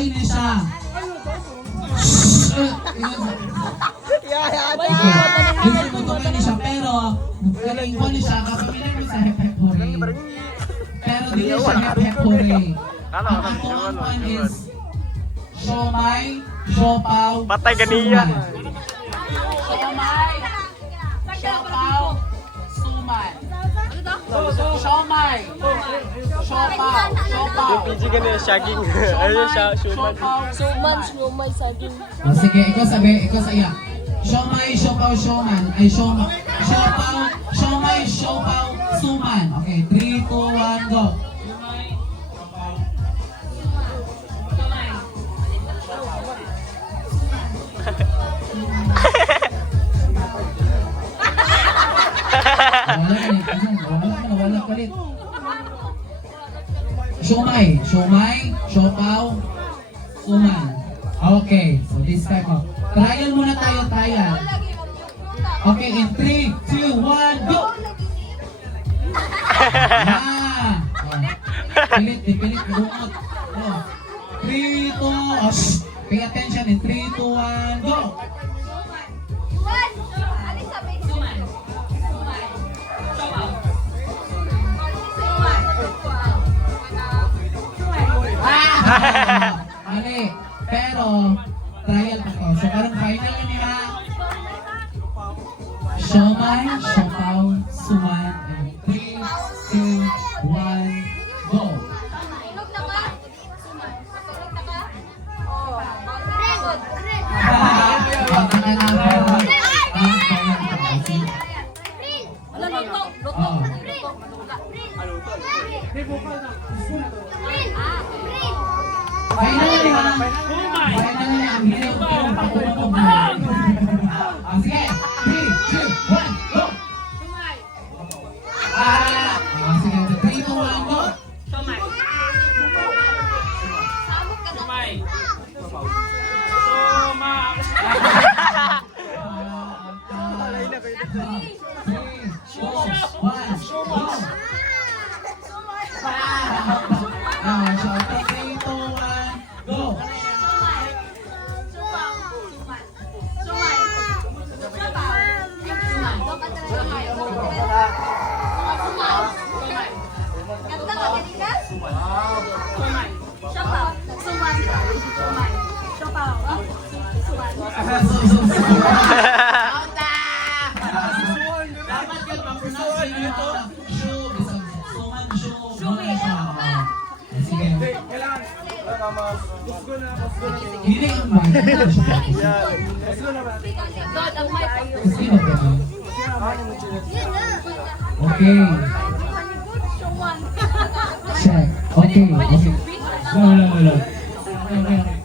kainin siya. Gusto mo kumain siya, pero galing ko ni siya, kapamilan mo sa hep-hep hooray. Pero dili siya hep-hep hooray. Ang akong one is siomay, siopaw, Patay ganiya. siomay, siopaw, suman. Siomay, siopaw, siopaw. PG ganun, shagging. Ayun siya, suman. Suman, siomay, saging. Oh, sige, ikaw sabi, ikaw saya. Siomay, siopaw, sioman. Ay, siopaw, siomay, siopaw, suman. Okay, 3, 2, 1, go. Wala palit. Siomay, siopaw, suman. Okay, so this time of trial muna tayo, trial. Okay, in 3, 2, 1, go! Ah! Pilit, bungot. 3, 2, pay attention in 3, 2, 1, go! Mali. Pero, trial pa ko. So, karong final na niya. Siomay, siopaw, suman. And 3, 2, 1, go. Final na niya. Final na niya. Ang hilaw ko yung pakumakog na. Sige. 3, 2, 1, go! Sige. 3, 2, 1, go! Okay. Check. Okay. No.